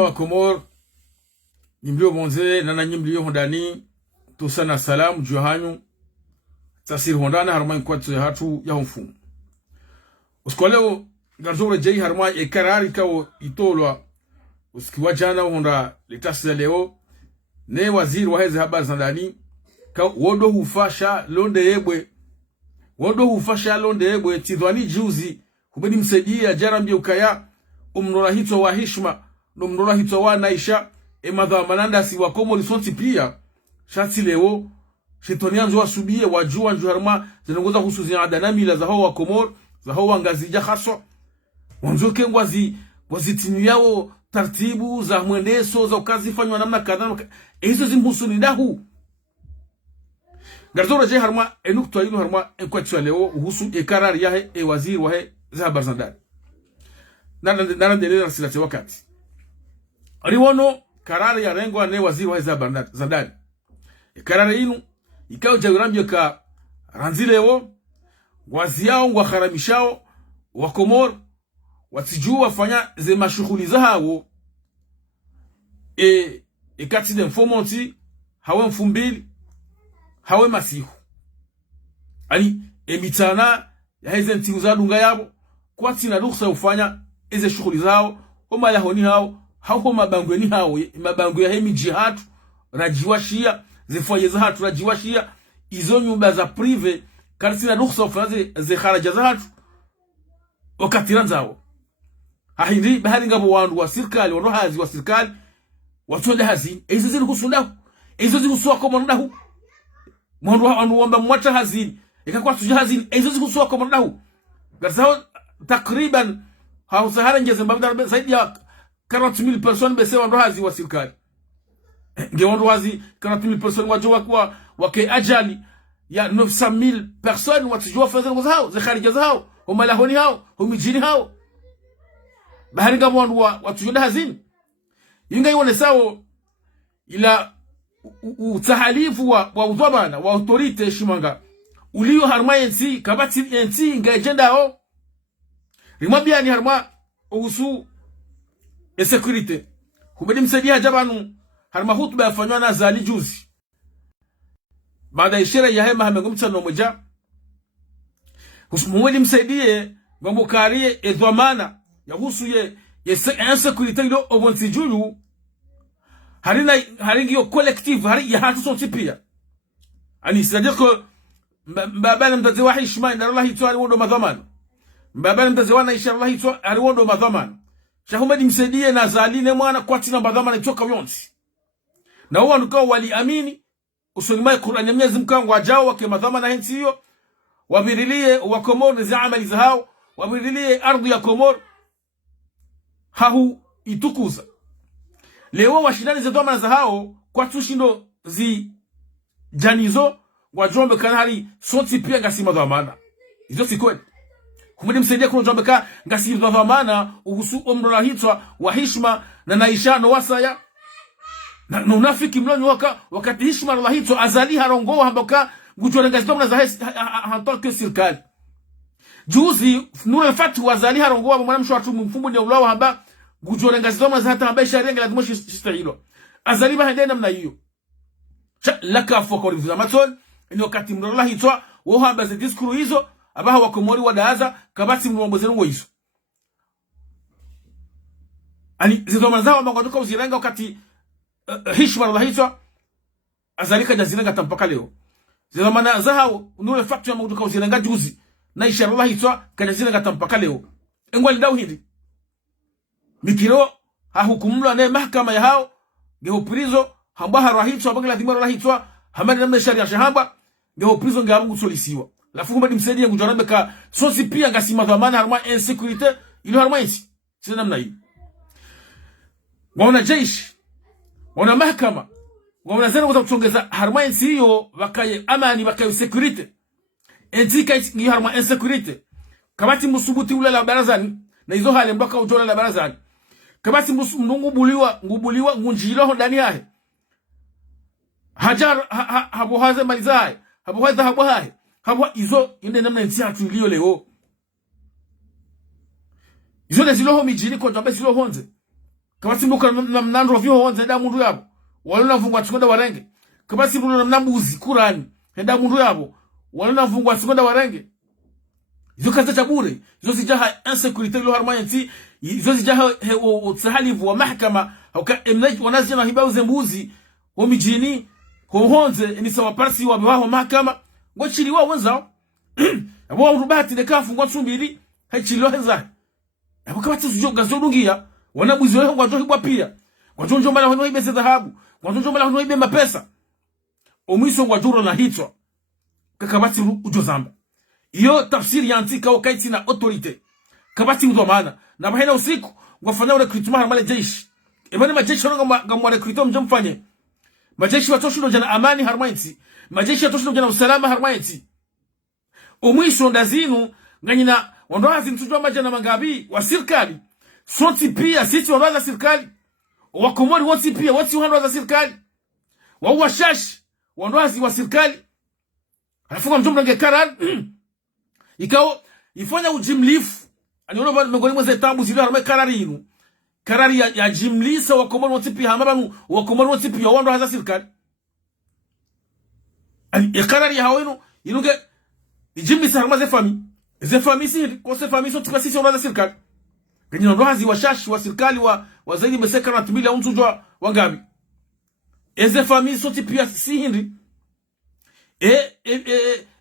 wa Komor nimlio bonze na nyimlio hondani tusana salamu juu hanyu tasir hondana harman kwatso ya hatu ya mfumu uskoleo garzore jei harma e karari kawo itolwa uskiwa jana honda litasi leo ne waziri wa hezi habari zandani ka wodo hufasha londe yebwe tidwani juzi kubedi msaidia jarambi ukaya umnora hito wa hishma no mnora hito wa naisha emadha mananda si wa Komori sonti pia shati leo shitonianzo wasubie wajua njuharma zinongoza husuzi adanami la zaho wa Komor zaho wa ngazija khaso wanzoke wazitinu yao tartibu za mwendeso za ukazi fanywa namna kadhaa hizo zimhusuni dahu garzora je harma enukto inu harma enkwatso leo husu ekarari yahe e waziri wahe za barzandani nana delera silate wakati riwono karari ya rengo ne waziri wahe za barzandani ekarari inu ikao jawirambio ka ranzilewo waziao ngwakharamishao wa Komor watijua wafanya ze mashughuli zao kati de mfomonti hawe mfumbili hawe masihu ani emitana ya heze ntiuza dunga yabo kwa tina ruksa ufanya eze shughuli zao homa yahoni hao hao mabangwe ni hao mabangwe ya hemi jihatu rajiwashia zifoye za hatu rajiwashia izo nyumba za prive kati tina ruksa ufanya ze kharaja za hatu wakati zao hahindi bahari ngabo wandu wa serikali wanohazi wa serikali watole hazini ezo ziri kusundaho ezo ziri kuswa ko mondaho mwandu wamba mwata hazini ikakwa tuja hazini ezo ziri kuswa ko mondaho garsao takriban hao sahara ngeze mbabda zaidi ya 40,000 personnes bese wandu hazi wa serikali nge wandu hazi 40,000 personnes wajua kwa wake ajali ya 900,000 personnes watujua fazana zao za kharija zao humalahoni hao humijini hao bahari ngabo wandu watujua hazini inga ione sao ila utahalifu wa udhabana wa autorite shimanga ulio harma yensi kabati yensi inga agenda ho rimabia ni harma usu e security kubedi msaidia jabanu harma hutuba yafanywa na zali juzi baada ishara ya hema hamegumtsa no moja husumuweli msaidie ngombo karie edhamana ya husu ye insécurité ilo obonti julu haringi yo collective hari ya hatu sonti pia ani c'est-à-dire que mbabana mtaze wahi shima ina Allah hitwa wondo madhamana mbabana mtaze wana isha Allah hitwa ari wondo madhamana shahumadi msaidie na zaline mwana kwa tina madhamana itoka yonsi na huwa nukao waliamini usonimai Qur'an ya Mwenyezi Mungu wajao wake madhamana hensi hiyo wabirilie wa Komor za amali zao wabirilie ardhi ya Komor hahu itukuza leo washindani zetu amana za hao kwa tushindo zi janizo wajombe kanari sonti pia ngasima dhamana hizo si kweli kumudi msaidia kuna jombe ka ngasima dhamana uhusu omrola hitwa wa hishma na naishano wasaya na unafiki mlonyo wakati hishma la hitwa azali harongo hamboka gujore ngasima za hatoke serikali juzi nure fatwa azali harongo mwana mshwatu mfumo ni ulawa hamba gujore ngazoma za hata ambaye sharia lazima shistahilo azali bahende namna hiyo laka foko rivuza matol ni wakati mnorola hitwa wo hamba za diskuru hizo abaha wa Komori wadaaza kabati mwombozeni ngo hizo ani zizoma zao mangodoka uziranga wakati hishma la hitwa azali kaja zinanga tampaka leo zizoma zao nure fatwa mangodoka uziranga juzi na ishara la hitwa kaja zinanga tampaka leo engwali daw hindi mikiro hahukumulwa ne mahakama ya hao ngeho prizo hamba harahitwa bagala dhimara rahitwa hamani namna sharia shahamba ngeho prizo ngamu solisiwa lafu kumba dimsaidie ngujorambe ka sosi pia ngasima dhamana harma insécurité ilo harma insi sina namna hii wana jeshi wana mahakama wana zera kuza kutongeza harma insi hiyo wakaye amani wakaye security entika ngi harma insécurité kamati musubuti ule la barazani na hizo hali mbaka ujola la barazani kabasi ngubuliwa ngunjilo ndani yahe hajar habo haze malizaye habo hae habo izo inde namna nsi hatu iliyo leo izo nezilo ho mijini kwa jambe silo honze kabasi mbuka mnandro vyo honze da mundu yabo walona vungwa tsukonda warenge kabasi mbuno mnambuzi kurani henda mundu yabo walona vungwa tsukonda warenge izo kaza chabure izo sijaha insecurity lo harmanti izo sijaha utsahalivu wa mahkama hauka emnaji wanazijana hibao zembuzi wa mijini honze ni sawa parsi wa biwaho mahkama ngochili wa wenzao abo urubati de kafu ngwa tsumbiri hachili wa henza abo kabati zujoga zodungia wanabuzi wao ngwa zohibwa pia ngwa zonjo mbala hono ibe dhahabu ngwa zonjo mbala hono ibe mapesa omwiso ngwa juro na hitwa kakabati ujozamba iyo tafsiri ya antika wakaiti na autorite kabati ndo maana na bahena usiku ngwafanya recruitment harmale jeshi emani majeshi ngamwa recruitment mjamfanye majeshi watoshindo jana amani harmaiti majeshi watoshindo jana usalama harmaiti omwiso ndazinu nganyina wandoazi mtujwa majana mangabi wa serikali sonti pia sisi wandoaza serikali wakomori woti pia woti wandoaza serikali wa washashi wandoazi wa serikali alafunga mjomba ngekara ikao ifanya ujimlifu aniona bado mengoni mwa zetambu zile harama karari ya jimlisa wakomori woti pia hamaba wakomori woti pia wandoaza serikali ani karari ya haweno inuge ijimlisa harama ze fami si kwa se fami so tukasisi wandoaza serikali Ganyi ndohazi wa shashi wa serikali wa zaidi meseka na tumili ya untujwa wangabi. Eze fami soti pia si hindi.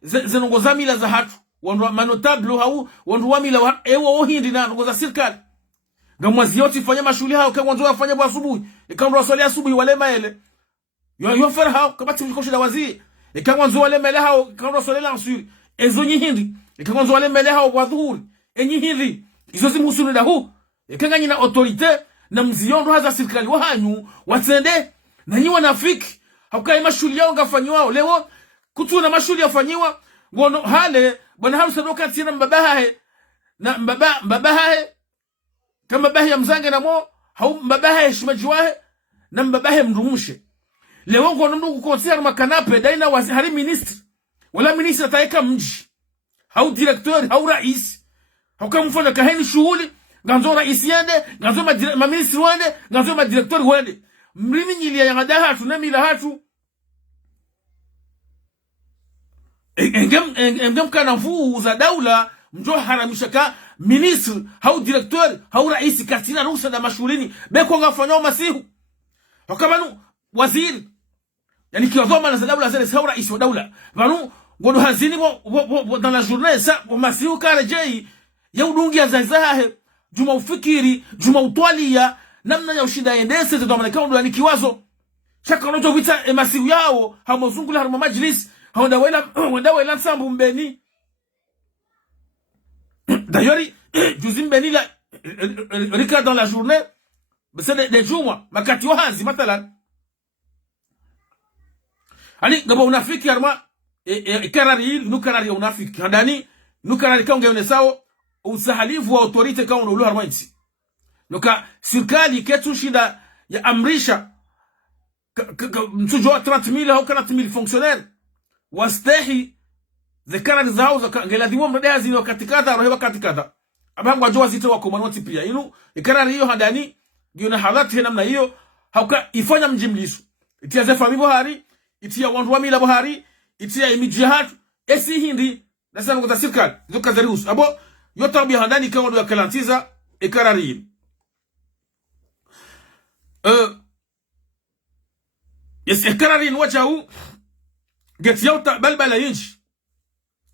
Zenongoza mila za hatu. Wanduwa manotablo hau. Wanduwa mila wa ewa hindi na nongoza serikali. Gamwazi yoti fanya mashuli hao. Kwa wanduwa fanya bwa asubuhi. Ika mwa swali asubuhi wale maele. Yofara hao. Kabati mjikoshi la wazi. Ika wanduwa wale maele hao. Ika mwa swali la nsuri. Ezo nyi hindi. Ika wanduwa wale maele hao wa dhuhuri. Enyi hindi. Izo zimusunu da hu ekanga nyina autorite na mziondo haza serikali wa hanyu watende na nyi wanafiki hakukai mashuli yao ngafanywa leo kutuna mashuli yafanyiwa ngono hale bwana harusi ndoka tina mbabahe na mbabahe kama mbabahe ya mzange na mo hau mbabahe shimajiwahe na mbabahe mrumushe leo ngono ndugu konser makanape daina hari ministri wala ministri ataeka mji hau directeur hau rais hauka mfanya kaheni shughuli nganzo rais yende nganzo maministri wende nganzo madirektori wende mlimi nyilia ya ngadaha tunamila hatu engem kana mfuu za daula mjo haramisha ka ministri hau direktori hau rais katina ruhusa na mashulini beko ngafanywa masihu hakamanu waziri yani kiwazoma na za daula zile hau rais wa daula vanu ngono hazini dans la journée ça masihu kale jei ya udungi ya zazahe juma ufikiri juma utwalia namna ya ushida endese zetu amaneka ndo ni kiwazo chaka unojo vita emasiu yao hamozungula haruma majlis wenda wela sambu mbeni d'ailleurs juzi mbeni la rika dans la journée c'est des jours makati wa hazi mathalan ani ngabo unafiki haruma karari nukarari ya unafiki handani nukarari kaungeone sawo usahalivu wa autorite kama ulu harmanti nuka serikali ketu shida ya amrisha mtujua 30,000 au 40,000 fonctionnaires wastahi zekara zao ngeladhiwa mradi zino katikata rohewa katikata abangu jua zito wa komanoti pia inu ikarari hiyo handani ngiona halati namna hiyo hauka ifanya mjimlisu itia zefa mibohari itia wandu wa mila bohari itia imijihad esi hindi nasa ngoza serikali zoka zarihusu abo yotabi handani kawo ya kalantiza ikarari yes ikarari nwacha hu geti yauta balbala yinchi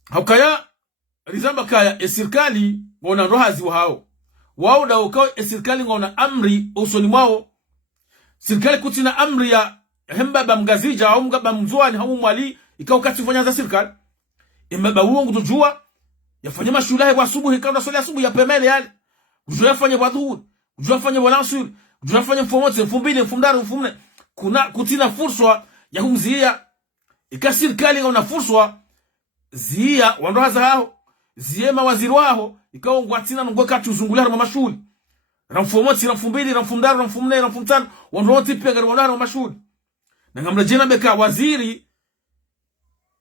haukaya rizamba kaya serikali ngona rohazi wao da ukao serikali ngona amri usoni mwao serikali kutina amri ya hembaba mgazija au mgaba mzwani au mwali ikao katifanya za serikali imbaba uongo tujua yafanya mashulahe kwa asubuhi kama swali asubuhi ya pemele yale ujua yafanya kwa dhuhuri ujua yafanya kwa lansuri ujua yafanya mfomote mfumbili mfumdaru mfumne kuna kutina fursa ya humzia ikasirikali ngona fursa zia wandohaza hao ziema waziri wao ikawa ngwatina ngwe kati uzungulara mwa mashuli ramfomote ramfumbili ramfumdaru ramfumne ramfumtano wandohote pia ngari wandohara mwa mashuli na ngamla jena beka waziri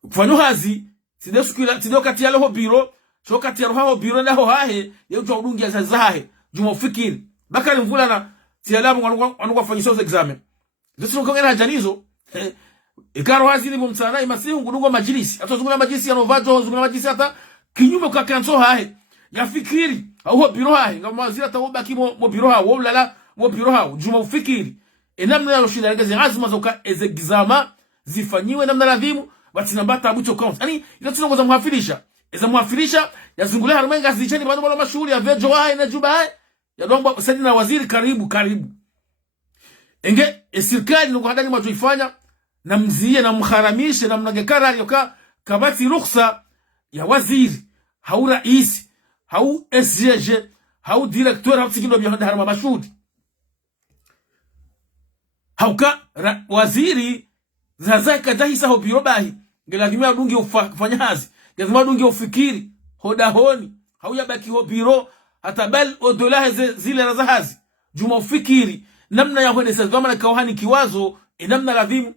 kufanyo hazi sideo kati yale ho biro shokati ya roho biro ndaho hahe ya ujwa udungi ya zazahe juma ufikiri bakari mvula na si alamu wanukwa fanyisoza examen zote ngongera hajanizo ikaro hazili mumsana imasihu ngudungo majilisi atozungula majilisi ya novato zungula majilisi hata kinyume kwa kanso hae ya fikiri au biro hae ngama wazira tawobaki mo biro hae wolala mo biro hae juma ufikiri enamna ya shida ngeze azma zoka examen zifanyiwe namna ladhimu batinambata abucho count yani ilo tunongoza muhafirisha eza muhafirisha yazungule harumenga zicheni bado balo mashuri ya vejo hae na juba hae ya domba sadi na waziri karibu enge serikali ngo hadani mwajoifanya na mziye na mharamishe na mnagekara aliyoka kabati ruhusa ya waziri hau rais hau SGG hau directeur hau sikindo bya harama mashuri hauka waziri zazaka dahisa ho birobahi ngelazimia dungi ufanya hazi lazima dungi ufikiri hodahoni hau yabaki ho biro hata bal odola zile razahazi juma ufikiri namna ya kwenda sasa kama kauhani kiwazo namna ladhimu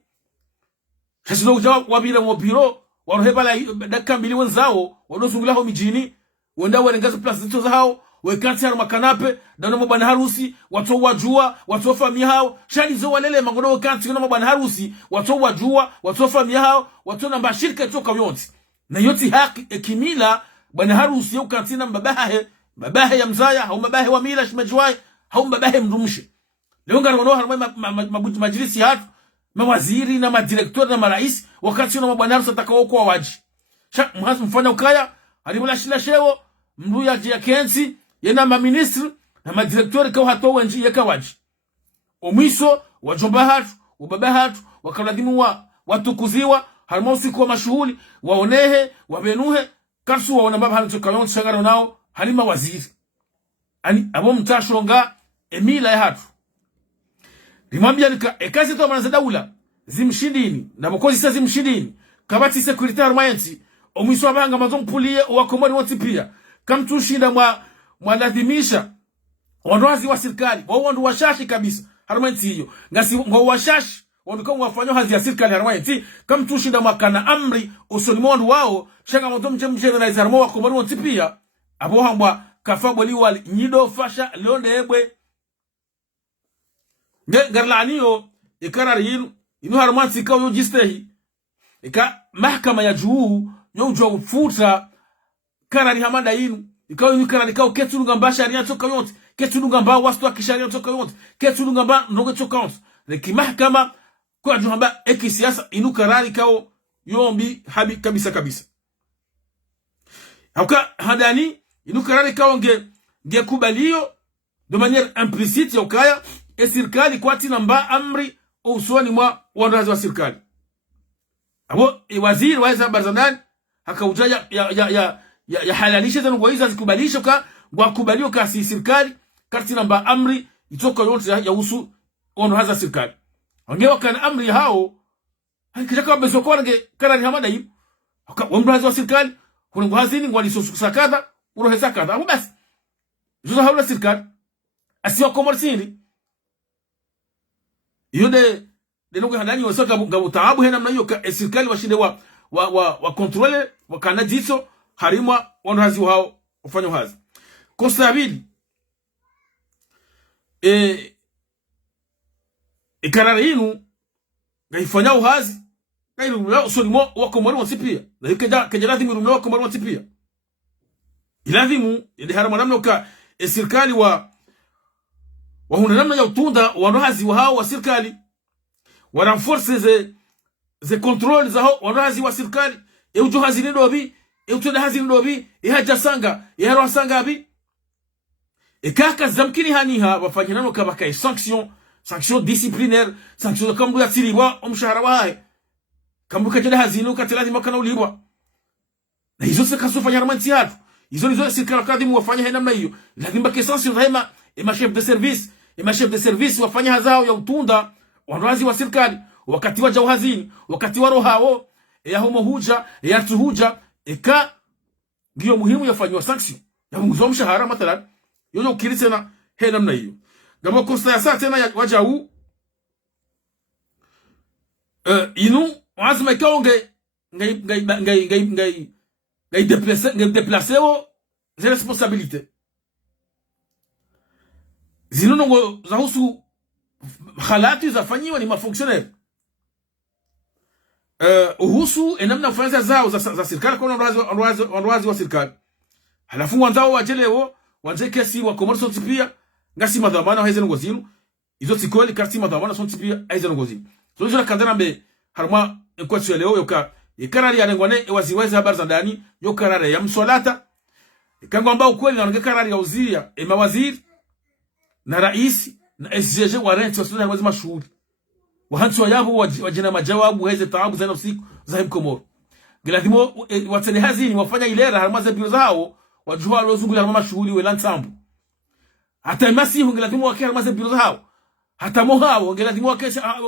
hasizo kujawa wabira mu biro waroheba la dakika mbili wenzao wanozungula ho mijini wenda warengaza plus zito zao wekati ya makanape dana mabana harusi watu wajua watu famia hao shani zo walele mangono wekati na mabana harusi watu wajua watu famia hao watu namba shirika toka yonti na yoti haki ekimila bana harusi yau kantina babahe ya mzaya au mabahe wa mila shimajwai au mabahe mdumshe leo ngara wano harumai majilisi hatu mawaziri na madirektori na marais wakati na mabwana harusi atakao kwa waji mhazi mfanya ukaya halimula shila shewo mruya jia kensi yena maministri na madirektori kao hato wenji yeka waji omwiso wajomba hatu ubaba hatu wakaladhimu watukuziwa haruma usiku wa mashuhuli waonehe wabenuhe karsu waona mbaba hatu kayonti shangara nao halima waziri ani abo mtashonga emila ya hatu limambia nika ekazi to manza daula zimshindini na bokozi sasa zimshindini kabati security armaenti omwiso abanga mazompulie wakomori wote pia kamtushinda mwaladhimisha wandoazi wa serikali wao washashi kabisa armaenti hiyo ngasi ngo washashi wandiko wafanywa hazi ya serikali armaenti kamtushinda makana amri usolimondo wao shanga motomje mjeneralize armo wakomori wote pia abo hambwa kafaboli wali nyido fasha londe ebwe garlaniyo ikarar yinu inu harmati ka yo jistehi ika mahkama ya juu yo jo futa karari hamanda yinu ikaw inu karari ka ketulunga mbasharia toka yote ketulunga mba wastu akisharia toka yote ketulunga mba noge toka yote leki mahkama kwa juhamba ekisiasa inu karari kao yombi habi kabisa hauka hadani inu karari kao nge kubaliyo de manière implicite yokaya serikali kwa tina mba amri usoni mwa wandazi wa serikali abo waziri waiza barzanani hakauja ya halalisha tano kwa hizo zikubalisha kwa kubaliwa kasi serikali katina mba amri itoka yote ya usu wandazi wa serikali wangewa kana amri hao hakijaka bezokwa nge kana ni hamada hiyo wandazi wa serikali kuna ngwazini ngwali sakada urohesa kada abo basi juzo haula serikali asiwa komorsini yode nuko handani wasoka ngabutaabu hena mna hiyo serikali washinde wa controle wakana jiso harimwa wandazi wao ufanya hazi kosabili ikarara yinu ngaifanya uhazi kairu usolimo wakomori wasipia na kejarati mirumlo wakomori wasipia iladhimu ili harama namna ka serikali wahuna namna ya utunda wandazi wao wa serikali waranforce ze control za hao wandazi wa serikali eujo hazini dobi eutoda hazini dobi haja sanga yaro sanga bi ekaka zamkini haniha wafanyana kabaka sanction disciplinaire sanction kambu ya siriwa umshahara wae kambu kajada hazini ukatelazi makana ulibwa na hizo sekasofanya ramanti hatu hizo serikali kadhimu wafanya namna hiyo lazima ke sanction hema chef de service wafanya hazao ya utunda wandazi wa serikali wakati wa jawazini wakati wa rohao ya homo huja ya tuhuja eka ndio muhimu yafanywa sanction ya munguzo mshahara mathalan yoyo ukilise na he namna hiyo ngamo kosta ya saa tena ya wajau inu azma kaonge ngai déplacer les responsabilités zinonongo za husu khalati zafanyiwa ni mafonctionnaire uhusu enamna kufanya zao za serikali kwa wanwazi wa serikali. Halafu wanzao wajelewo wanje kesi wa commerce tipia ngasi madhamana haize ngozinu izo tikoli kasi madhamana son tipia haize ngozinu so hizo kadana be harma kwa leo yoka ikarari ya ngwane waziwezi habari za ndani yo karari ya mswalata ikangwa ambao kweli na karari ya uzia mawaziri na rais na SGG wa rent wasuna wazi mashuhuri wahantu yabo wajina majawabu haize taabu za usiku za Komoro giladimo watene hazini wafanya ilera harma za bio zao wajua lozungula harma mashuhuri we lantambu hata masi hungelatimu wakera harma za bio zao hata mohao hungelatimu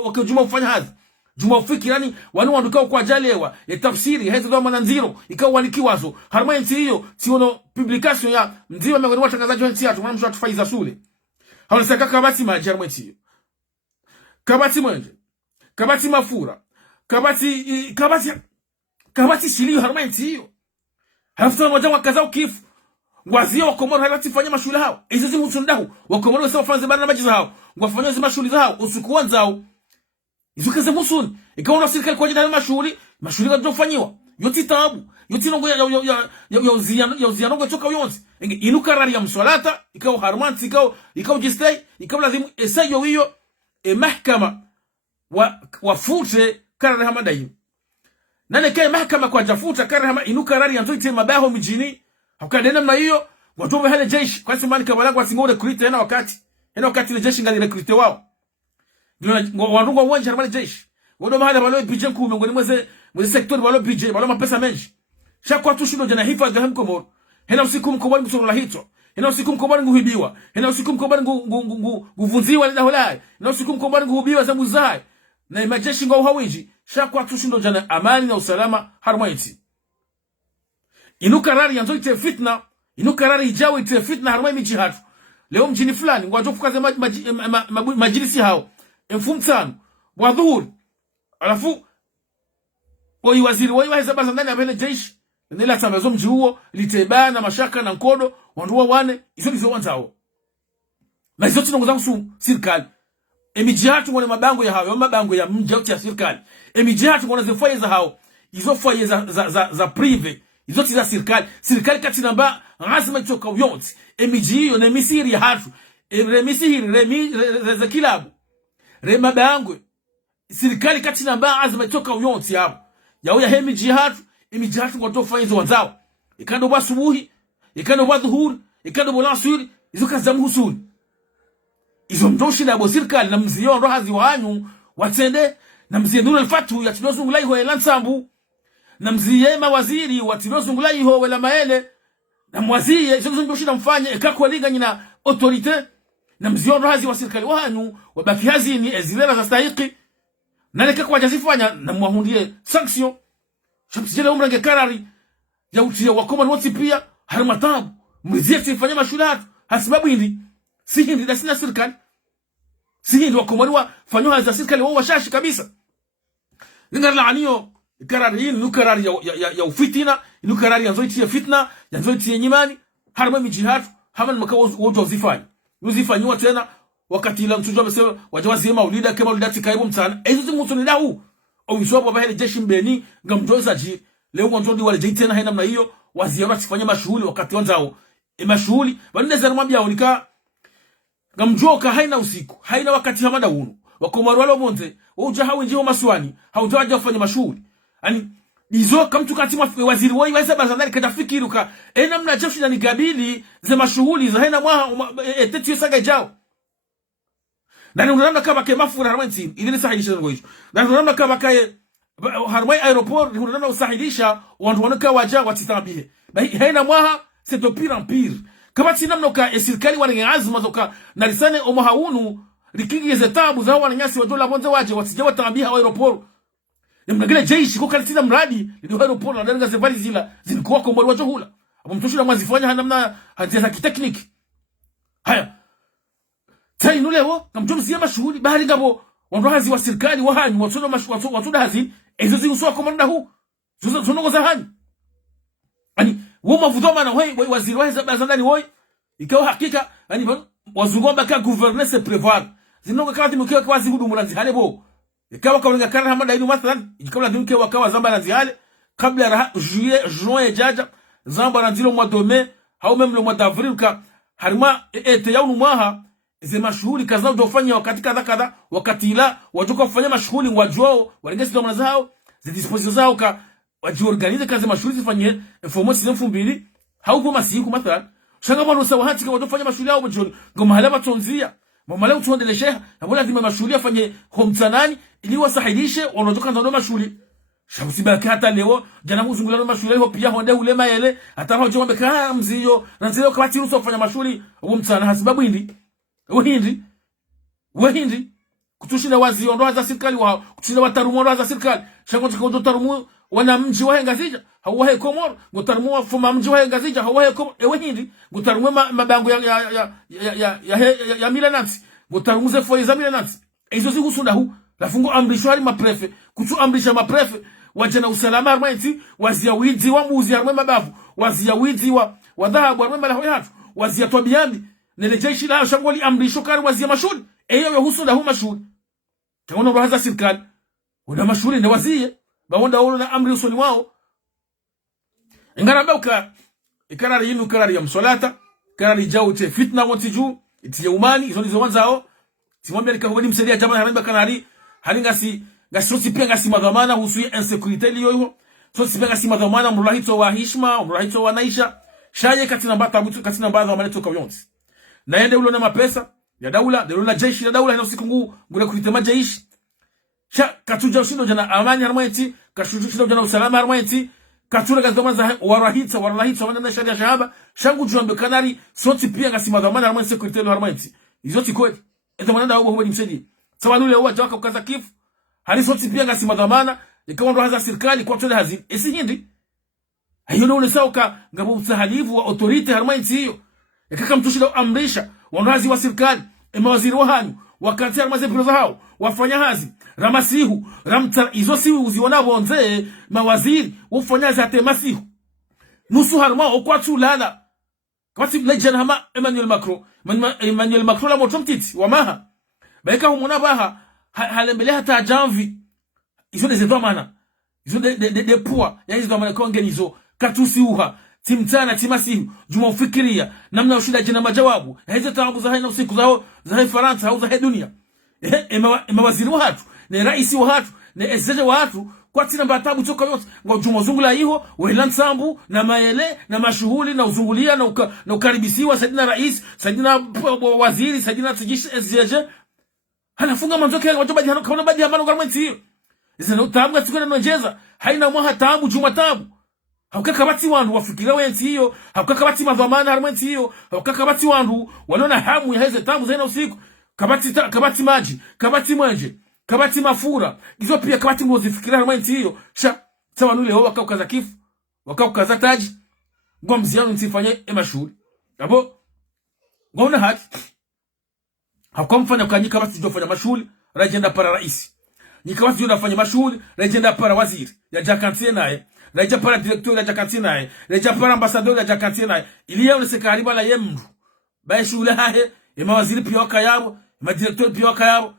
wakejuma ufanya hazi juma ufikirani wanu wanduka kwa jalewa ya tafsiri haize kwa mananziro ikawa wanikiwazo harma nti hiyo siono publication ya mzima miongoni watangazaji wa nti hatu mwana mshua tufaiza shule hawana saka kabati maji harma nti hiyo kabati mwenje kabati mafura kabati shiliyo harma nti hiyo halafu wajamu wakazao kifu wazia wa Komoro halati fanya mashule hao izizi msundahu wa Komoro wasa wafanze bana maji zao wafanya zima shule zao usiku wanzao izukaze musuni ikaona serikali kwa jina la mashule zinazofanywa yoti tabu yoti nongo ya uziano toka yonzi inuka rari ya mswalata ikao harmanti ikao jistay ikao lazimu esayo hiyo mahakama wafute karari hamada hiyo nane kai mahakama kwa jafuta karari inuka rari ya nzoite mabaho mjini hakadena na hiyo watobe hale jeshi kwa sababu kabala kwa singore recruit hena wakati ile jeshi ngali recruit wao ndio wandugu wanje harmani jeshi wado mahali balo budget ku miongoni mweze sector balo budget balo mapesa mengi shakwa tushindo jana hifa za Komoro hena usiku mkobani kusoro la hito hena usiku mkobani nguhibiwa hena usiku mkobani nguvunziwa na holai hena usiku mkobani nguhibiwa za muzai na majeshi ngao hawiji shakwa tushindo jana amani na usalama harmani inuka rari yanzo ite fitna inuka rari ijawo ite fitna harmai miji hatu leo mjini fulani ngwajo kukaze majilisi hao mfumtano wadhuri alafu woi waziri woi waheza baza ndani abele jeshi nila tambezo mji huo litebana mashaka na nkodo wanduwa wane izo nizo wanzao na izo tinongo zangu su sirikali miji hatu ngone mabango ya hao mabango ya mji hatu ya sirikali miji hatu ngone zifoye za hao izo foye za prive izo tiza sirikali kati namba lazima itoka yonti emiji hiyo na misiri ya hatu remisiri za kilabu rema bangwe sirikali kati namba lazima itoka yonti hapo yao ya hemiji hatu emiji hatu ngoto fanya hizo wanzao ikando basubuhi ikando badhuhuri ikando bolasuri izo kazi za mhusuni izo mdoshi na sirikali na mzio ndo hazi wanyu watende na mzio nuru alfatu ya tunozungulai ho elansambu na mziye mawaziri watilozungulai ho wela maele na mwaziye izo ndoshida mfanye ekako liga nyina autorite na mziyo razi wa serikali wanyu wabaki hazini ezilera za stahiki na leka kwa jazifanya na mwahundie sanction shamsijele umrange karari ya utia wakoma nwoti pia harimatabu mwizie tifanya mashulatu hasibabu si hindi da sina serikali si hindi wakomariwa fanyoha za serikali wawa shashi kabisa lingarla aniyo karari hii ni karari ya ufitina ni karari ya nzoiti ya fitna ya nzoiti ya nyimani harma mijihatu haman makawa wote uzifanywa tena wakati ila mtujo amesema wajawazi maulida kama ulidati kaibu mtana ezo zimuto ni dahu au iswapo bahele jeshi mbeni ngamjoza ji leo mwanzondi wale jeshi tena haina mna hiyo waziara tifanya mashughuli wakati wanzao mashughuli baneza namwambia unika ngamjoka haina usiku haina wakati hamada uno wakomaru walo monte uja hawe njio maswani haujawaja kufanya mashughuli ani izo kamtu katima waziri woi wasa bazandari katafikiruka namna jeshi na nigabili za mashughuli za haina mwa teti yosaga jao na nunamna kama ke mafura harmanti ili nisahilisha ngo hicho na nunamna kama kae harmai aeroport nunamna usahilisha wandu wanaka waja watitambihe haina mwa c'est de pire en pire kama tinamna ka serikali wanenge azma zoka na lisane omohaunu rikingi za tabu za wananyasi wa dola bonza waje watije watambiha aeroport mnagile jeshi kwa kalitina mradi ndio aeroport na ndanga zevali zila zilikuwa kwa mwalimu hula hapo mtoshula mwazifanya namna hatia za kitekniki haya tai nulewo kamtomo siyama shughuli bahali ngabo wandohazi wa serikali wahanyu watono hazi ezo zinuswa kwa mwanda huu zonongo za hanyu ani woma vudoma na waziri wa za ndani woi ikawa hakika ani wazungomba ka gouverner se prévoir zinonga kama timukiwa kwa zihudu mulanzi hale bo ikawa kwa ngakana hamada inu mathalan ikawa dinke wakawa zamba na zihale kabla ya juin jaja zamba na zilo mois de mai au même le mois d'avril ka harima ete yaunu mwaha ze mashuhuli kaza ujofanya wakati kadha wakati ila wajoka kufanya mashuhuli wajwao walengezi domana zao ze disposition zao ka wajiorganize kazi mashuhuli zifanye information zefu mbili haupo masiku mathalan shanga bwana sawa hati kwa wajofanya mashuhuli yao bajoni ngomahala batonzia mamala utuondele sheha na wala lazima mashuhuli afanye homtanani ili wasahidishe wanaotoka ndo mashuhuli shabusibaki hata leo jana kuzungulana mashuhuli hiyo pia honde ule maele hata hoje wameka mzio na zile kwa tiruso kufanya mashuhuli homtana sababu hindi kutushinda wazi ondoa za serikali wao kutushinda watarumu ondoa za serikali shango tikodo tarumu wana mji wa ngazija hawahe komoro ngutarumu wafuma mji wa ngazija hawahe komoro hindi ngutarumu mabango ya milanansi ngutarumu ze foi za milanansi hizo zigusunda hu lafungo ambisho hali maprefe kutu ambisha maprefe wajana usalama armenti wazia wizi wa muzi arme mabavu wazia wizi wa dhahabu arme malaho yatu wazia tobiambi nele jeshi la shangoli amrisho kari wazia mashuli eyo yohusunda hu mashuli taona rohaza serikali una mashuli ne wazie baonda wolo na amri usoni wao ngaramba uka ikarari yinu karari ya msolata karari jaute fitna woti juu itiye umani izo nizo wanzao timwambia nikakubali msedia jamani haramba kanari halingasi ngasosi pia ngasi madhamana husuye insecurity liyo sosi pia ngasi madhamana mrahito wa heshima mrahito wa naisha shaye katina mbata butu katina mbadha wa toka yonsi naende ulo na mapesa ya daula na jeshi la daula ina usiku nguu ngule kulitema jeshi sha katuja ushindo jana amani harmaiti kashujushino jana usalama harmaiti katura gazoma za warahita wana sharia shahaba shangu juambe kanari soti pia ngasi madhamana harmaiti security lo harmaiti izoti kweli ndo mananda huo huo ni msedi sababu leo watu waka ukaza kifu hali soti pia ngasi madhamana ikawa ndo haza serikali kwa tole hazini esi hindi hiyo ndio unesauka ngabo usahalivu wa authority harmaiti hiyo ikaka mtushida amrisha wanazi wa serikali mawaziri wa hanyu wakati armaze piroza hao wafanya hazi ramasihu ramta izo si uziona bonze mawaziri ufanya za temasihu nusu harma okwatu lala kwati legend hama Emmanuel Macron la motomtiti wa maha baika humona baha halembele hata janvi izo de zedamana izo de poa ya izo damana kongenizo katusi uha timtana timasihu juma ufikiria namna ushinda jina majawabu hizo taabu za haina usiku zao za hai Faransa au za hai dunia mawaziri wa hatu ne raisi wa hatu ne ezeje wa hatu kwa tina mbatabu toka yote ngo juma zungula hiyo welan sambu na maele na mashuhuli na uzungulia na ukaribisiwa sadina rais sadina waziri sadina tijishi ezeje hanafunga manzoke ya watu badi kaona badi amano government hiyo zina utamu katika nojeza haina mwa tabu juma tabu haukaka bati wandu wafikira wensi hiyo haukaka bati madhamana harmenti hiyo haukaka bati wandu walona hamu ya heze tabu zaina usiku kabati maji kabati mwenje kabati mafura hizo pia kabati ngozi fikira harmenti hiyo sha sawa nule wao wakaukaza kifu wakaukaza taji ngomzi yanu nsifanye emashuri abo ngona haki hakamfanya kanyika bati jofanya mashuri rajenda para rais nikabati jona fanya mashuri rajenda para waziri ya jakantie naye reja para directeur ya jakantie naye reja para ambassadeur ya jakantie naye iliya unesekari bala yemdu bae shule hahe mawaziri pia wakayabo directeur pia wakayabo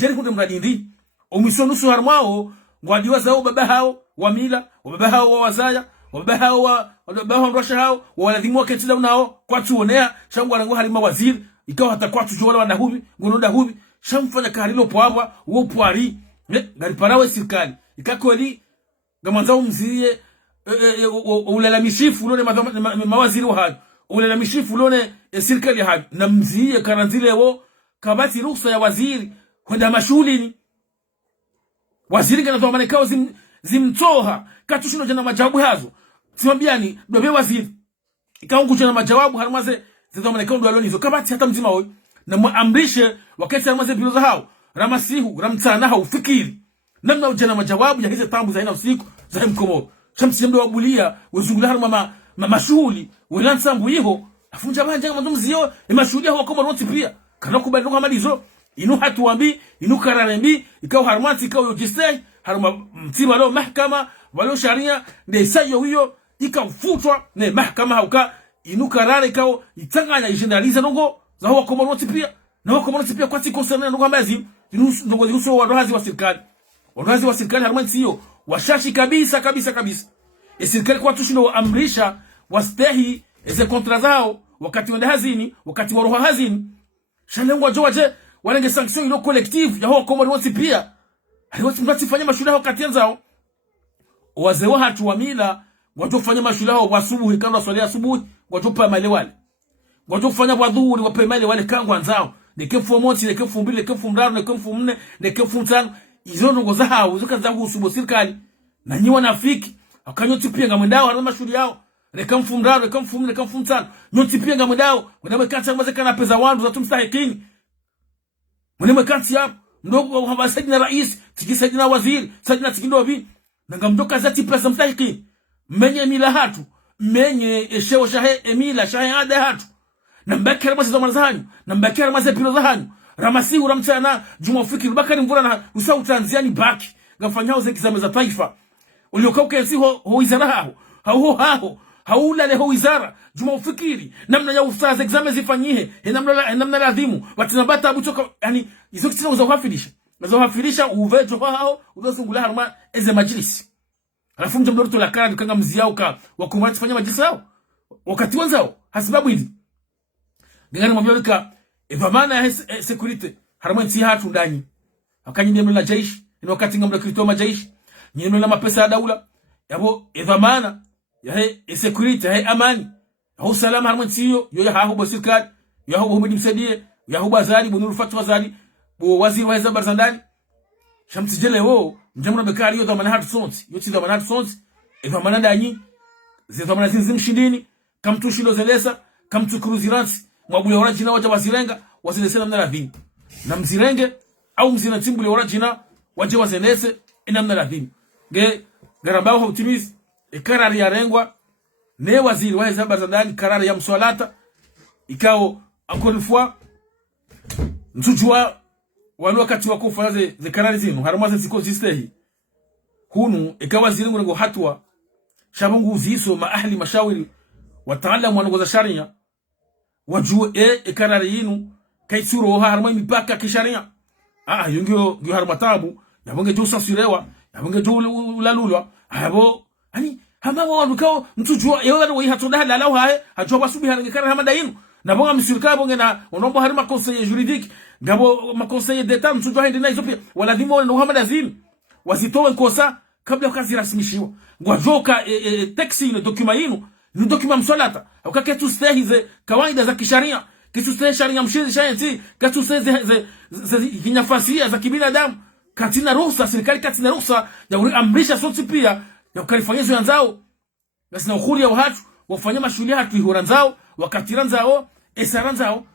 jeri kunde mradindi omisonu su harmao ngwadiwa zao baba hao wa mila wa baba hao wa wazaya wa baba hao wa baba hao ndosha hao waladhimu waketida nao kwa tuonea shangu wanangu halima waziri ikawa hata kwa tujola wanahubi ngonoda hubi shamfanya karilo poabwa uo poari ngari parawe serikali ikakweli ngamanza mziye ulalamishifu ulone mawaziri wa hayo ulalamishifu ulone serikali hayo na mziye karanzile wo kabati ruhusa ya waziri kwenda mashulini waziri kana toa manekao zimtoha katushino jana majawabu hazo simambiani dobe waziri ikaungu jana majawabu harmaze zitoa manekao ndo aloni hizo kabati hata mzima hoy na muamrishe wakati harmaze biloza hao ramasihu ramtana hao fikiri namna ujana majawabu ya hizo tambu za ina usiku za mkomo shamsi mdo wabulia wezungula harma mashuhuli welansambu hiyo afunja banja mazumzio mashuhuli hao kama noti pia kana kubadilika kama hizo inu hatuambi inu kararembi ikao harmanti ikao yojiste harma mtima lo mahkama walo sharia ne sayo hiyo ikafutwa ne mahkama hauka inu karare ikao itanganya generalize nongo za huwa komonoti pia na huwa komonoti pia kwa tiko sana ndo ambazi ndo zihusu wadohazi wa serikali. Wadohazi wa serikali harma ntiyo washashi kabisa kabisa kabisa. Serikali kwa tushindo amrisha wastehi eze kontra zao wakati wende hazini, wakati waroha hazini. Shalengwa jowaje walenge sanction ilo collective ya huwa komonoti pia. Haliwati mbati fanya mashule hao kati zao. Wazewa hatu wa mila watu fanya mashule hao wasubuhi kama waswali asubuhi watu pa mali wale. Watu fanya wadhuri wape mali wale kangwa nzao. Nekefu moti, nekefu mbili, nekefu mdaru, nekefu mne, nekefu mtano. Izo nongo za hao, izo kaza usubo serikali. Na nyi wanafiki, akanyoti pia ngamwendao harama mashuli yao. Nekefu mdaru, nekefu mne, nekefu mtano. Nyoti pia ngamwendao, mwenye kati ya kana peza wandu za tumstahikini. Mwenye kati ya mdogo wa sajina rais, tiki sajina waziri, sajina tiki ndobi. Na ngamdoka zati pesa mstahikini. Menye mila hatu, menye eshewa shahe emila, shahe ade hatu. Nambakira mase zamana zahanyu, nambakira mase pilo zahanyu. Ramasi uramtana Juma Fikiri Bakari mvura na usau Tanzania baki. Gafanyao ze kizame za taifa. Ulioka ukensi ho wizara hao. Haula le ho wizara Juma Fikiri. Namna ya ustaza exame zifanyihe. Namna la adhimu. Watinabata butoka yani izo kitina uzawafilisha. Uzawafilisha uvejo hao udosungula haruma eze majlisi. Alafu mtu mdoto la kara dukanga mziao ka wakumati fanya majlisi hao. Wakati wanzao hasibabu hili. Ngani mwabiolika evamana ya security harama nti hatu ndani akanyi neno la jaishi ni wakati ngamla kitoma jaishi neno la mapesa ya daula yabo evamana ya security ya amani au salama harama nti yo ya hahu serikali ya hahu mdimsadie ya hahu bazali bunuru fatwa zali bo waziri wa zabar zandani shamtijele wo njamuna bekali yo dhamana hatu sonti yo ti dhamana hatu sonti evamana ndani ze dhamana zinzimshindini kamtu shilo zelesa kamtu kruziransi mwabule orajina waja wazirenga wazelese namna la dhini. Na mzirenge au mzina timbule orajina waja wazelese namna la dhini. Garambao hautimizi karari ya rengwa ne waziri wa hezaba za ndani karari ya mswalata ikao encore une fois mtujua wanu wakati wako fanya ze karari zinu haramaze ziko zistehi hunu ikawa waziri ngo hatua shabungu ziso maahli mashawiri wataalamu wanagoza sharia wajue karari yinu kaitsuro harma mipaka kisharia yungyo harmatabu yabonge jo sasirewa yabonge jo lalulwa abo ani hama wanukao mtujua yewa wa hatoda la lao hae hajua basubi harange karari hamada yinu na bonga msirika bonge na onombo harma conseiller juridique ngabo ma conseiller d'etat mtujua hindi na hizo pia wala dimo no hamada zinu wasitowe kosa kabla kazi rasmishiwa ngwajoka taxi ino document yinu ni document msolata ukake tu stehize kawaida za kisharia kitu stehi sharia mshiri shayanti kitu stehi ze kinyafasia za kibinadamu katina ruhusa serikali katina ruhusa ya amrisha soti pia ya ukalifanyizwa yanzao na sina ukhuri ya watu wafanya mashuli hatu ihoranzao wakatiranzao esaranzao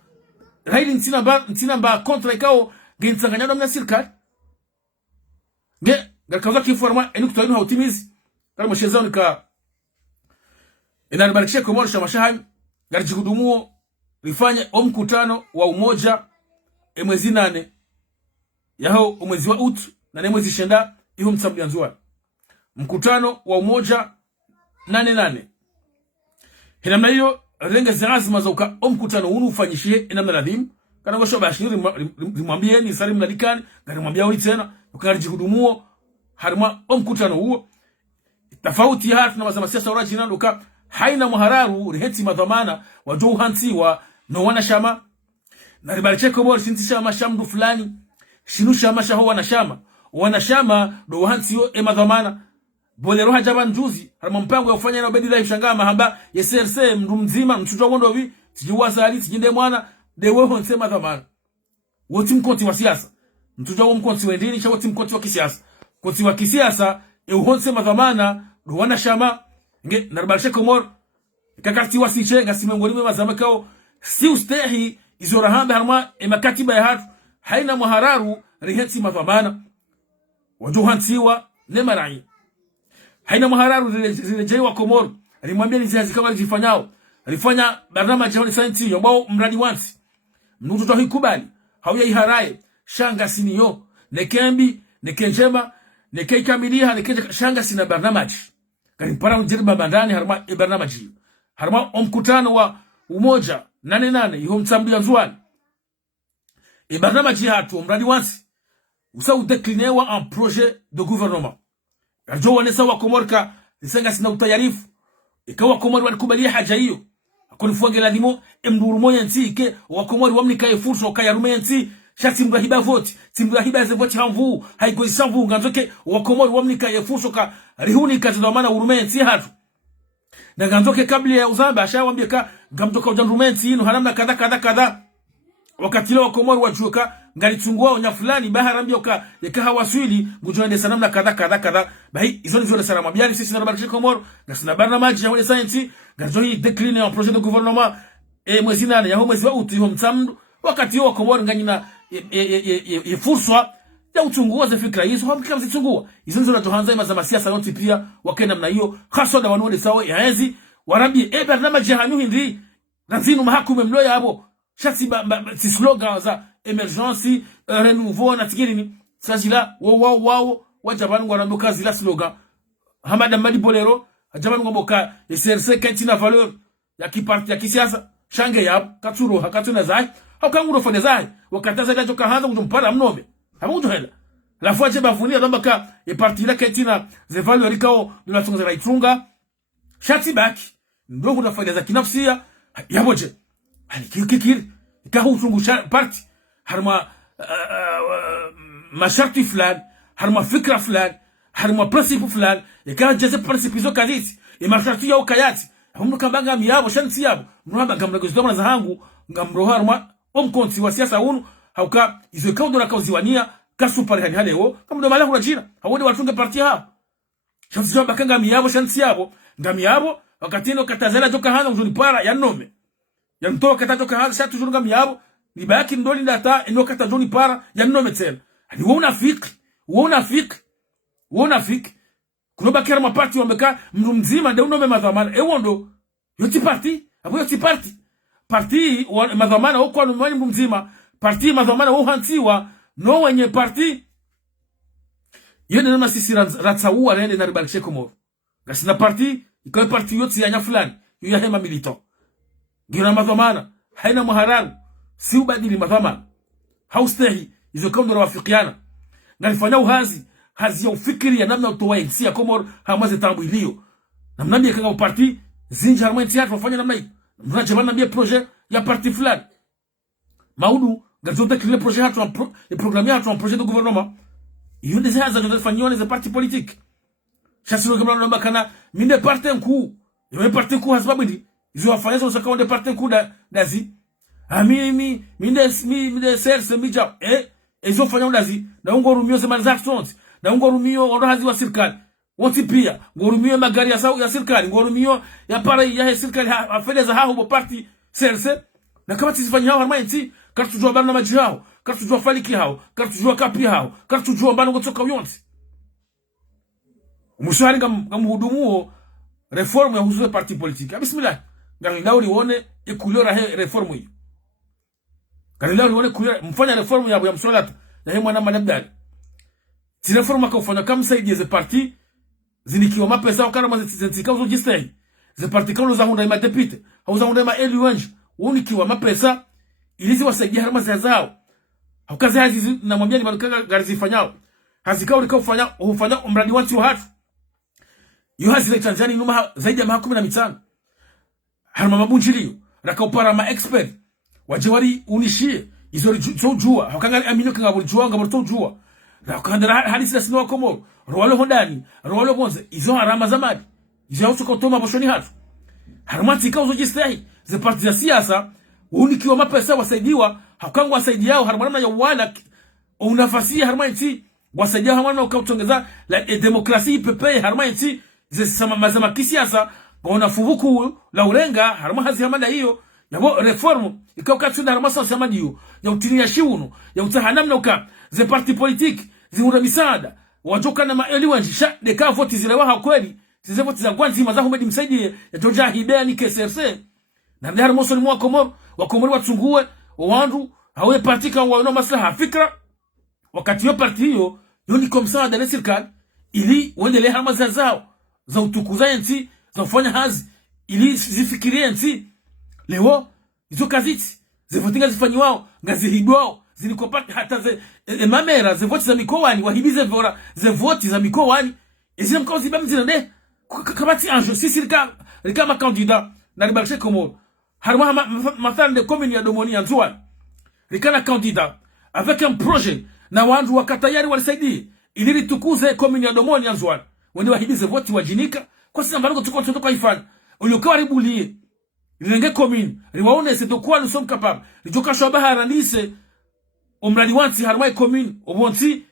raili ntina ba kontra ikao gensanganyano mna serikali garikaza kiforma eni kutoinu hautimizi kama mshezao nika inaribarikisha Komoro mashahani garijihudumuo rifanya mkutano wa umoja mwezi 8 yaho mwezi wa utu na mwezi shenda iho mtsambianzwa mkutano wa umoja 8 hinamna hiyo renga zazima za uka mkutano unu ufanyishie namna ladhimu kana ngosho bashiri rimwambie ni sari mnalikani garimwambia wali tena ukarijihudumuo harima mkutano huo tofauti hatu na mazama siasa orajina uka haina muhararu riheti madhamana wajo uhantiwa no wana shama na ribariche Komoro sinti shama shamdu fulani shinu shama shaho wana shama do uhantiyo madhamana bolero hajaba njuzi harima mpango ya ufanya na ubedila yushanga mahamba ya SRC mdu mzima mchujo gondo vi sijiwa zali sijinde mwana dewe honse madhamana woti mkonti wa siasa mchujo mkonti wendini cha woti mkonti wa kisiasa konti wa kisiasa honse madhamana do wana shama nge naribarishe Komoro kakati wasiche ngasimengoni mwe mazamakao si ustehi izorahambe harma emakatiba ya hatu haina muhararu riheti madhamana wajuhantiwa nemarai haina muhararu zilejewa Komoro alimwambia ni ziazi kama lijifanyao alifanya barnama jahoni sainti yambao mradi wansi mnutu tohi kubali hauya iharaye shanga siniyo nekembi nekenjema nekeikamiliha nekenja shanga sina barnamaji karimpara mjiriba bandani harma barnamaji harma mkutano wa umoja nane iho mtsambu ya nzuani barnamaji hatu mradi wansi usa udeklinewa en projet de gouvernement rajo wanesa wa Komorka nisenga sina utayarifu ikawa Komori walikubalia haja hiyo akonifuange ladimo mduru moya ntike wa Komori wamnika efurso kaya rumensi shati mbrahiba vote timbrahiba ze vote hamvu haigoi samvu nganzoke wa Komori wamnika efurso ka rihuni kazidamana urumensi hatu na nganzoke kabla ya uzamba ashawambia ka ngamtoka ujanrumensi ino hanamna kadha wakati leo Komori wajuka ngalitungua onya fulani baharambia ka yakaha waswili ngujonde sanamna kadha bahi izo ni zone salama biani sisi na baraka Komoro na sina barnamaji ya wale science ngazoi decline en projet de gouvernement mwezi nane ya mwezi wa utu yo mtamdu wakati yo Komoro nganyina fursa ya utungua za fikra hizo hamkila mzitungua izo nizo natuhanza ima za masiasa noti pia wakenda mna hiyo haswa da wanuone sawa ya enzi warambie barnamaji hanu hindi nazinu mahakume mloya habo shati si slogan za emergency renouveau na tikirini sajila wow wajabanu waramboka zila slogan Hamada Madi Bolero ajabanu ngomboka SRC kentina valeur ya kiparti ya kisiasa shange yabo katsuro hakatuna zai hakanguro fone zai wakataza la joka hanza kumpara mnobe hamuto hela la fois je bafunia lamba ka parti la kentina ze valeur ikao de la songa za itrunga shati back ndo kuna faida za kinafsia yaboje ali kikiri ikahutungu parti harma masharti fulani harma fikra fulani harma principe fulani ikajaze principe zo kadisi masharti yao kayati hamu kambanga miyabo shanti yabo mramba ngamlegozo za hangu ngamro harma omkonti wa siasa unu hauka izo kaundo na kauziwania kasupari hani haleo kama ndo mala kuna jina hawode watunge parti ha shanti zao bakanga miyabo shanti yabo ngamiyabo wakati no katazela toka hana mzuni para ya nome ya mtoka tatoka hana shatu zunga miyabo libaki ndoli ndata enoka tajoni para ya nome tena ni wona fiki kunoba kera mapati wameka mnu mzima ndio nome madhamana ewondo yoti parti madhamana okwa numani mnu mzima parti madhamana hantiwa no wenye parti yene nama sisi ratsaua rende na ribarishe Komoro gasina parti ikawe parti yoti ya fulani ya hema militant ngira madhamana haina muhararu si ubadili madhamana haustehi izo kaundo wafikiana ngalifanya uhazi ya ufikiri ya namna utoa nchi ya Komoro hamaze tambu ilio namna mbia kanga parti zinja harma nchi yatu wafanya namna hii mnajabana mbia projet ya parti fulani maudu ngazote kile projet hatu le programme hatu un projet de gouvernement iyo ndeze haza ndio fanyone za parti politique chasilo kama namba kana minde parti nku yo parti ku sababu ndi izo wafanya zo sakao de parti nku dazi minde serse mija ezo fanya ndazi na ungo rumio za manzactions na ungo rumio orahazi wa serikali woti pia ngorumio magari ya serikali ngorumio ya para ya serikali afedeza haho parti serse na kama tisifanya hao harmainti kartujua bana maji hao kartujua faliki hao kartujua kapi hao kartujua bana ngotoka yonti umushari ngamuhudumu reform ya huzuwe parti politique bismillah ngalindao lione ikulora reform hiyo ngalindao lione kulora mfanya reform ya msolata na hema na manabdali si reform akafanya kama saidi ze parti zinikiwa mapesa wakara mazitika uzo jistei ze parti kama za hunda ima depute au za hunda ima eli wenji unikiwa mapesa ilizi wasaidia harma zao haukazi hazi na mwambia ni manukanga garizifanyao hazikao likao ufanya mradi wanti wa hatu yu hazi za Tanzania numa zaidi ya 15 harma mabunjilio rakaupara ma expert wajewari unishie izo jua haukanga amino kanga bulijua nga jua rakandara hadisi sino wa Komoro rwalo hondani rwalo bonze izo harama zamadi izo utokotoma boshoni hatu harmati kauzo jistei ze parti za siasa unikiwa mapesa wasaidiwa hakangu wasaidi yao harmana ya wala unafasi harmanti wasaidia harmana ukautongeza la demokrasi pepe harmanti ze samamazama kisiasa ngona fuvuku la urenga harmahazi hamada hiyo yabo reform ikauka tunda harmasa samadi hiyo ya utinia shiuno ya utahanamna uka ze parti politique ziunda misada wajoka na maeli wanjisha deka voti zilewa kweli zize voti za kwanza mazaho medi msaidie ya toja hibea ni KSRC na ndihar moso ni mwa Komoro wakomori watungue wandu hawe parti kan wana maslaha fikra wakati yo parti hiyo yoni komsa da serikali ili wendele harma zao za utukuza nchi za kufanya hazi ili zifikirie nchi leo izo kaziti zivotinga zifanyiwao ngazihibwao zilikopata hata mamera zevoti za mikoani wahibize vora zevoti za mikoani izile mkao zibamu zinade kabati anjo sisi rika makandida na ribakshe Komoro harma mathan de commune ya Domoni Antoine rika na kandida avec un projet na wandu wakatayari walisaidie ili tukuze commune ya Domoni Antoine wende wahibize voti wajinika kwa sisi ambapo tuko ifanya uliokuwa ribulie Lenge commune riwaone c'est de quoi nous sommes capables rijoka shobaha randise omradi wanti harmai commune obonti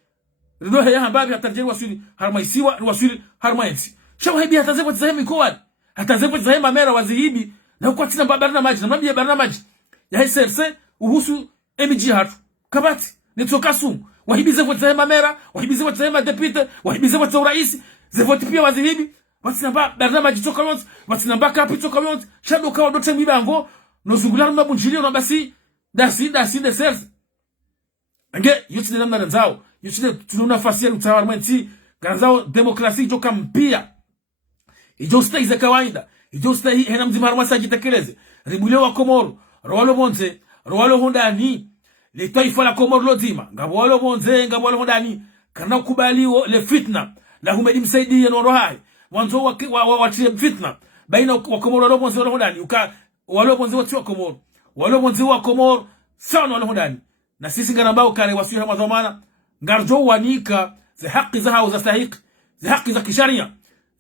rido heya hambabi hatarjeri wasuli harmai siwa wasuli harmai enti shabu hebi hatazepo tizahemi mikoani hatazepo tizahemi mamera wazihibi na huko tina barna maji na mambia barna maji ya heserse uhusu MG hatu kabati nitoka sumu wahibize kwa tizahemi mamera wahibize kwa tizahemi depute wahibize kwa tizahemi raisi zevoti pia wazihibi watinamba barna maji toka yonti watinamba kapi toka yonti shabu kawa dote mibango nozungulana mabunjiri na basi dasi deserse Ange yote namna nzao yote tununa fasi ya utawala ganzao demokrasi joka mpia ijosta iza kawaida ijosta hii hena mzima harmasa jitekeleze ribulio wa Komoro roalo bonze roalo hondani le taifa la Komoro lozima ngabwalo bonze ngabwalo hondani kana kubaliwo le fitna la humedi msaidie no rohai mwanzo wa fitna baina wa Komoro roalo bonze roalo hondani uka walo bonze wa Komoro walo bonze wa Komoro sana roalo hondani na sisi ngarambao kare wasiyo hama dhamana ngarjo wanika ze haki za hao za stahiki ze haki za kisharia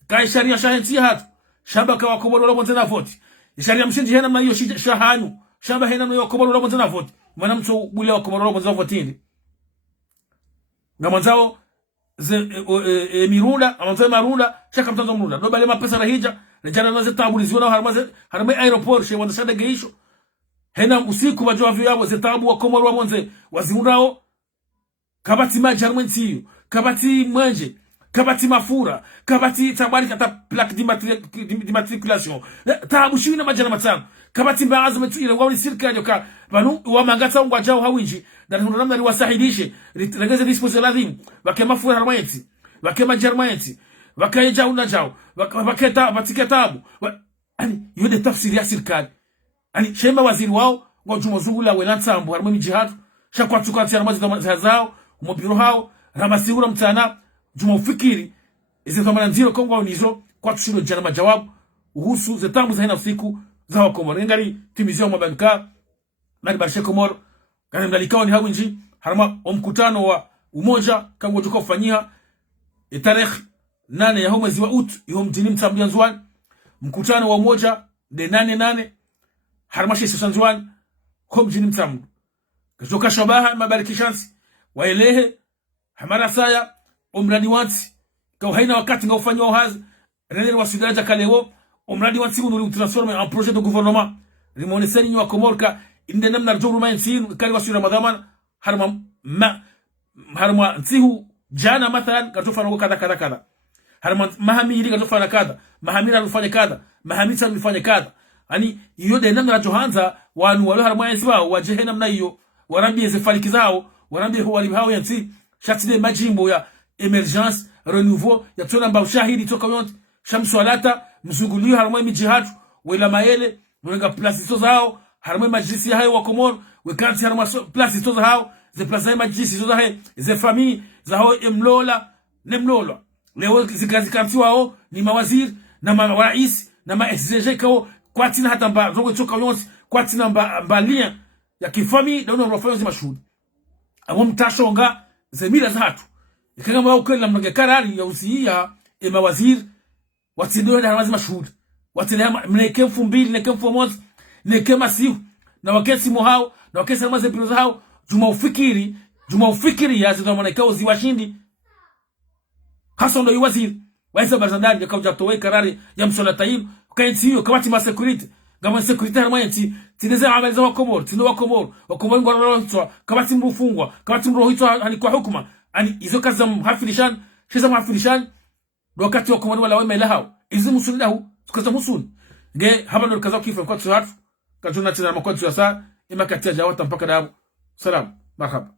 kai sharia shahensi hatu shabaka wa Komoro la bonzena voti sharia mshinji hena mnayo shahanu shamba hena mnayo Komoro la bonzena voti mwana mtu bule wa Komoro la bonzena voti ndi ngamanzao ze mirunda amanzao marunda shaka mtanzo mrunda do bale mapesa rahija rejana naze tabuliziwa na harma aeroport she wanda shada geisho hena usiku bajwa vyabo zetabu wa Komoro wa Monze waziundao kabati maji harmentiyo kabati manje kabati mafura kabati tabari kata plaque d'immatriculation tabu shina majana matano kabati mbaaza metire wao sirikali yoka banu wa mangata ngwa jao hawinji na namna ni wasahidishe regeze disposition lazim wakema mafura harmenti wakema jarmenti wakaja una jao waketa batiketabu ani yode tafsiri ya sirikali ani shema waziri wao ngojuma zungula welansambu harmoni jihad shakwa tukati harmazi zao umobiro hao ramasihura mtana juma ufikiri izi thamana nziro kongo nizo kwa tushiro jana majawabu uhusu zetambu za hina usiku za wa Komoro ngari timizio mabanka na barishe Komoro ngari mdalikao ni hawinji harama mkutano wa umoja kango joka kufanyia tarehe 8 ya mwezi wa Ut yo mjini Mtambia Nzwani mkutano wa umoja de 8 harmashe Nzwani kwa mjini Mtambu kajoka shabaha mabarikishansi waelehe hamara saya umradi wanti kwa haina wakati nga ufanywa uhazi reneri wa sudaraja kalewo umradi wanti unuli utransforme en projet de gouvernement rimone seni wa Komorka inde namna rjogu maintin kali wa sura madhaman harma ntihu jana mathalan katofana kwa kada harma mahamiri katofana kada mahamira alifanya kada mahamita alifanya kada ani yode namna johanza wanu wale harma yansiwa wajehe namna hiyo warambie zefaliki zao warambie huwali hao yanti shatide majimbo ya emergence renouveau ya tuna mba ushahidi toka yonti shamswalata mzungulio harma mijihatu wela maele mwenga plasizo zao harma majlisi ya hayo wa Komoro wekanti harma plasizo zao ze plasa majlisi zo zao ze famille zao emlola nemlola leo zikazikanti wao ni mawaziri na marais na ma SDG kao kwa tina hata mba zongo toka yonti kwa tina mba lia ya kifami na unafanya zima shuhudi amo mtashonga zemila zatu ikanga ukeli na mnoge karari ya usiia mawaziri watidoe na lazima shuhudi watile mneke 2000 neke 4 neke masiu na wakesi mohao na wakesi maze piroza hao juma ufikiri ya zito mwanakao ziwashindi hasa ndo waziri waisa barzandari ya kauja towe karari ya msola tayib kainti hiyo kamati ma security gama security harmaenti tideze amali za wa Komoro tindo wa Komoro ngoro hitwa kamati mrufungwa kamati mro hitwa hani kwa hukuma ani izo kaza mhafilishan shiza mhafilishan wakati wa Komoro wala wema ilahao izi musulahu tukaza musun nge haba ndo kaza kifa kwa tsatu kajuna tena makwatu ya saa ima katia jawata mpaka dabu salam marhaba